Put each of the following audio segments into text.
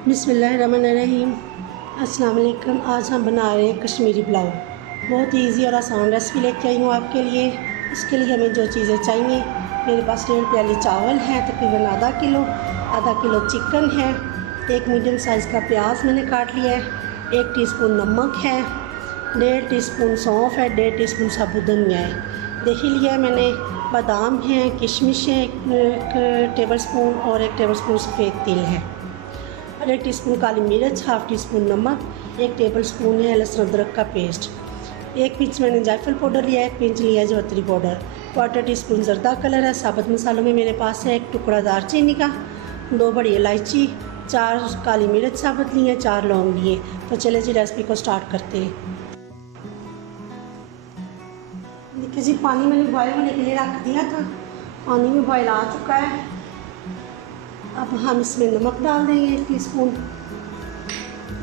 बिस्मिल्लाहिर्रहमानिर्रहीम। अस्सलाम वालेकुम। आज हम बना रहे हैं कश्मीरी पुलाव। बहुत ही ईजी और आसान रेसिपी लेके आई हूँ आपके लिए। इसके लिए हमें जो चीज़ें चाहिए, मेरे पास 1.5 प्याली चावल है, तकरीबन आधा किलो चिकन है, एक मीडियम साइज़ का प्याज मैंने काट लिया है, 1 टीस्पून नमक है, 1.5 टीस्पून सौंफ है, 1.5 टीस्पून साबुत धनिया है। देख ही लिया मैंने। बादाम है, किशमिश है, 1 टेबल स्पून और 1 टेबल स्पून सफ़ेद तिल है, और 1 टीस्पून काली मिर्च, हाफ़ टी स्पून नमक, 1 टेबल स्पून है लहसुन अदरक का पेस्ट, 1 पिंच मैंने जायफल पाउडर लिया है, 1 पिंच लिया है जवित्री पाउडर, 1/4 टीस्पून ज़रदा कलर है। साबुत मसालों में मेरे पास है 1 टुकड़ा दालचीनी का, 2 बड़ी इलायची, 4 काली मिर्च साबुत ली है, 4 लौंग लिए। तो चले जी रेसिपी को स्टार्ट करते हैं। देखिए जी, पानी मैंने बॉयल होने के लिए रख दिया था, पानी में बॉयल आ चुका है। अब हम इसमें नमक डाल देंगे 1 टीस्पून।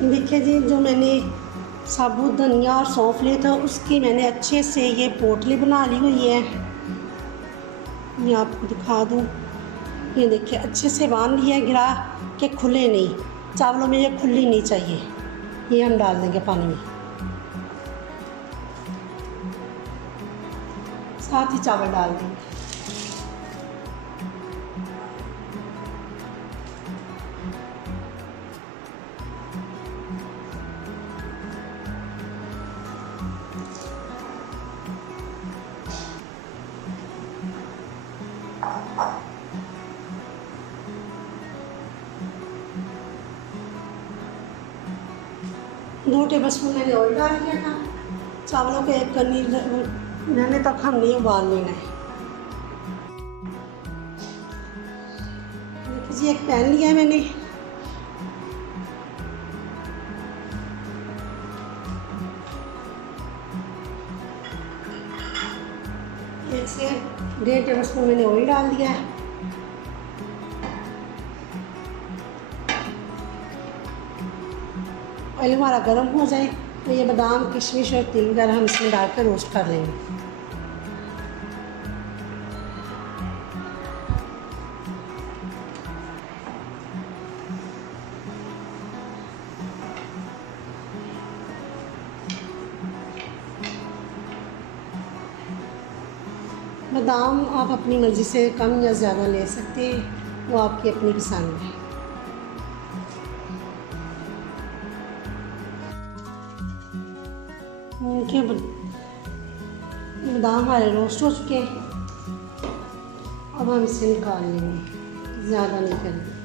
देखिए जी, जो मैंने साबुत धनिया और सौंफ लिया था, उसकी मैंने अच्छे से ये पोटली बना ली हुई है। ये आपको दिखा दूँ, ये देखिए अच्छे से बांध लिया है, गिरा के खुले नहीं, चावलों में ये खुली नहीं चाहिए। ये हम डाल देंगे पानी में, साथ ही चावल डाल देंगे। दो टेबल स्पून मैंने ऑयल डाल दिया था। चावलों को एक करनी रहने तक हम नहीं उबाल लेना है। देखिए जी, एक पैन लिया है मैंने, एक से 1.5 टेबल स्पून मैंने ऑयल डाल दिया है। ऑयल हमारा गर्म हो जाए तो ये बादाम, किशमिश और तिल वगैरह हम इसमें डालकर रोस्ट कर लेंगे। बादाम आप अपनी मर्ज़ी से कम या ज़्यादा ले सकते हैं, वो आपकी अपनी पसंद है। उनके बादाम हमारे रोस्ट हो चुके हैं। अब हम इसे निकाल लेंगे, ज़्यादा नहीं करेंगे।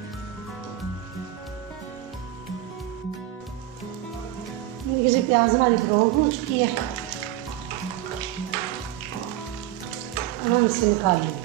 जैसे प्याज हमारी ब्राउन हो चुकी है, अब हम इसे निकाल लेंगे।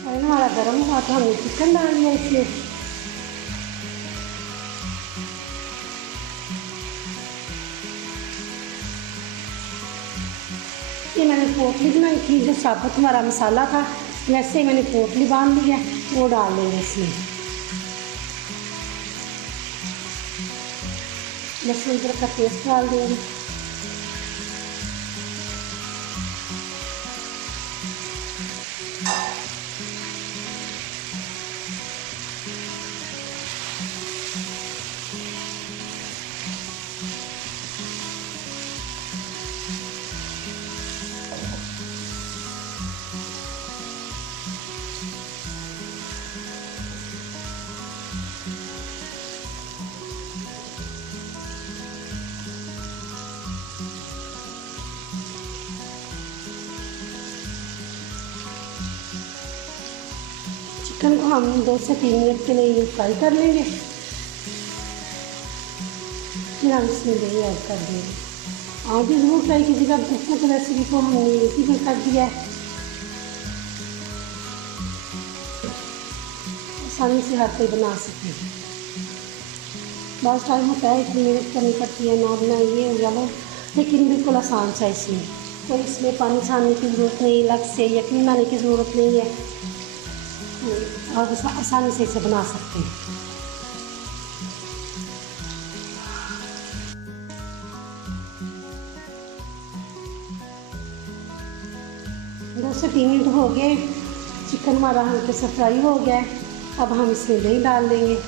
और हमारा गर्म हुआ तो हमने चिकन डाल दिया इसमें। ये मैंने पोटली बनाई थी, जो साबुत हमारा मसाला था, वैसे ही मैंने पोटली बांध ली है, वो डाल देंगे इसमें। लहसुन अदरक का पेस्ट डाल देंगे। चिकन को हम 2 से 3 मिनट के लिए फ्राई कर लेंगे, फिर हम इसमें दही ऐड कर देंगे। आप भी ज़रूर ट्राई कीजिएगा, कुछ रेसिपी को हमने इसी में कर दिया है, आसानी से हर कोई बना सकते हैं। बहुत टाइम होता है, इतनी मेहनत करनी पड़ती है, ना बनाइए या वो, लेकिन बिल्कुल आसान सा इसमें, तो इसमें पानी छानने की ज़रूरत नहीं, अलग से यकीन बनाने की ज़रूरत नहीं है, आप आसानी से इसे बना सकते हैं। 2 से 3 मिनट हो गए, चिकन हमारा हल्के से फ्राई हो गया है। अब हम इसमें दही डाल देंगे,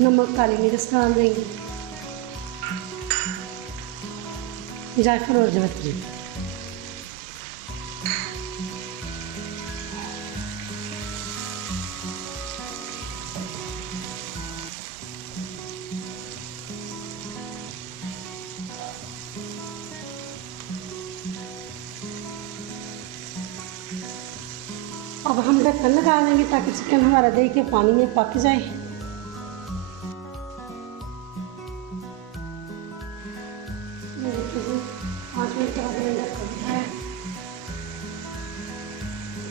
नमक, काली मिर्च डाल देंगे, जायफल और जवैत्री। अब हम ढक्कन लगा देंगे ताकि चिकन हमारा दही के पानी में पक जाए।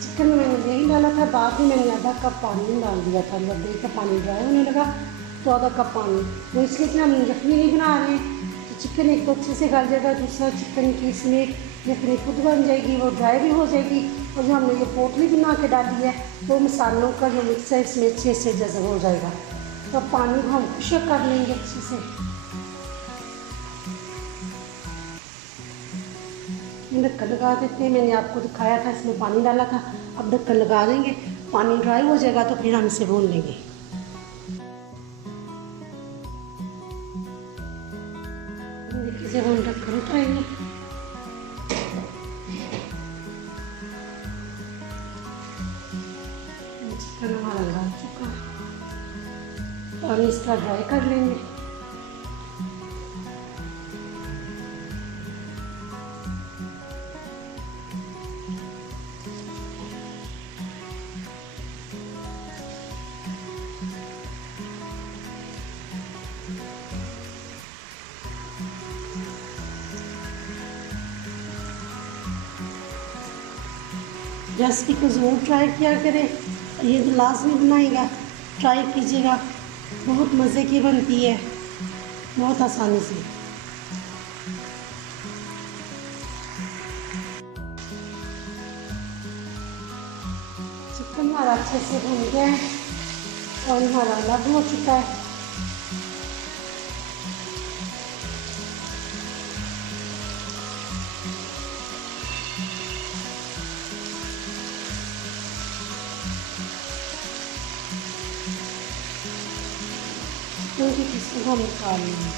चिकन में मैंने दही डाला था, बाद में मैंने आधा कप पानी डाल दिया था, जब दही का पानी ड्राई होने लगा तो आधा कप पानी, वो इसलिए कि हम यखनी नहीं बना रहे हैं, तो चिकन एक तो अच्छे से गल जाएगा, दूसरा चिकन की इसमें यखनी खुद बन जाएगी, वो ड्राई भी हो जाएगी, और जो हमने ये पोटली बना के डाली है वो मसालों का जो मिक्स है इसमें अच्छे से जज़ब हो जाएगा। तो पानी को हम खुश्क कर लेंगे अच्छे से। ढक्कन लगा देते हैं, मैंने आपको दिखाया था इसमें पानी डाला था, अब ढक्कन लगा देंगे, पानी ड्राई हो जाएगा तो फिर हम इसे भून लेंगे। देखिए हम ढक्कन उठाएंगे, चिकन हमारा लग चुका है, पानी इसका ड्राई कर लेंगे। रेसिपी को ज़रूर ट्राई किया करें, ये तो लाजमी बनाएगा, ट्राई कीजिएगा, बहुत मज़े की बनती है, बहुत आसानी से। चिकन हमारा अच्छे से भुन गया है और हमारा अलग हो चुका है। क्योंकि इसको हम निकाल लेंगे।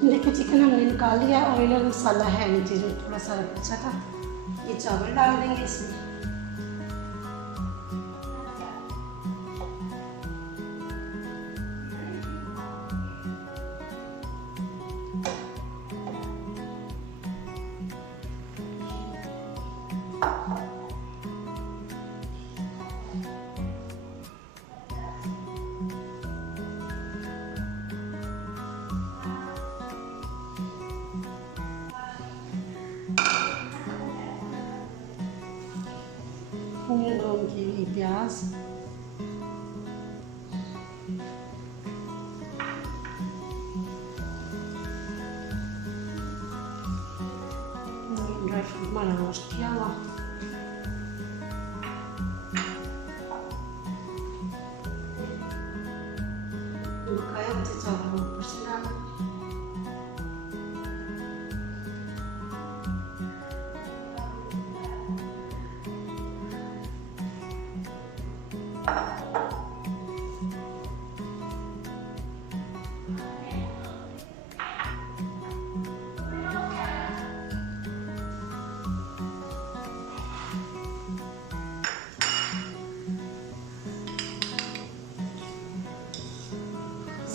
देखिए चिकन हमने निकाल लिया, ऑयल और मसाला है नीचे जो थोड़ा सा अच्छा था, ये चावल डाल देंगे इसमें। ब्राउन की हुई प्याज, ड्राई फ्रूट हमारा रोस्ट किया हुआ, चावल ऊपर से डालना,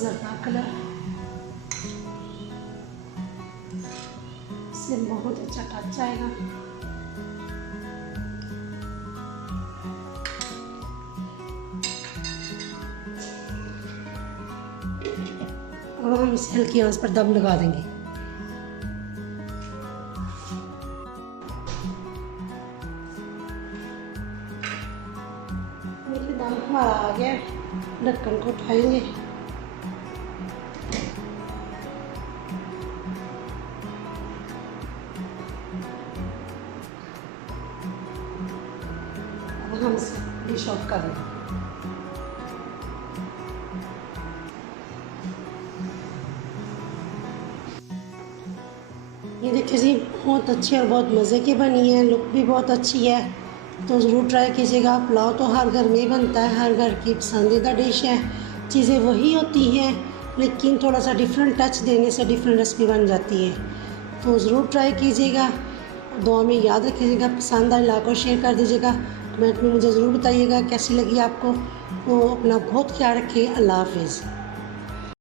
जर्दा कलर, इससे बहुत अच्छा टच आएगा। अब हम इसे हल्की आंच पर दम लगा देंगे। देखिए दम हमारा आ गया, ढक्कन को उठाएंगे। अब हम इसे डिश ऑफ कर देंगे। ये देखिए जी, बहुत अच्छी और बहुत मज़े की बनी है, लुक भी बहुत अच्छी है, तो ज़रूर ट्राई कीजिएगा। पुलाव तो हर घर में ही बनता है, हर घर की पसंदीदा डिश है, चीज़ें वही होती हैं, लेकिन थोड़ा सा डिफरेंट टच देने से डिफरेंट रेसिपी बन जाती है। तो ज़रूर ट्राई कीजिएगा, दुआ में याद रखिएगा। पसंद आए लाइक और शेयर कर दीजिएगा, कमेंट में मुझे ज़रूर बताइएगा कैसी लगी आपको। तो अपना बहुत ख्याल रखिए। अल्लाह हाफिज़।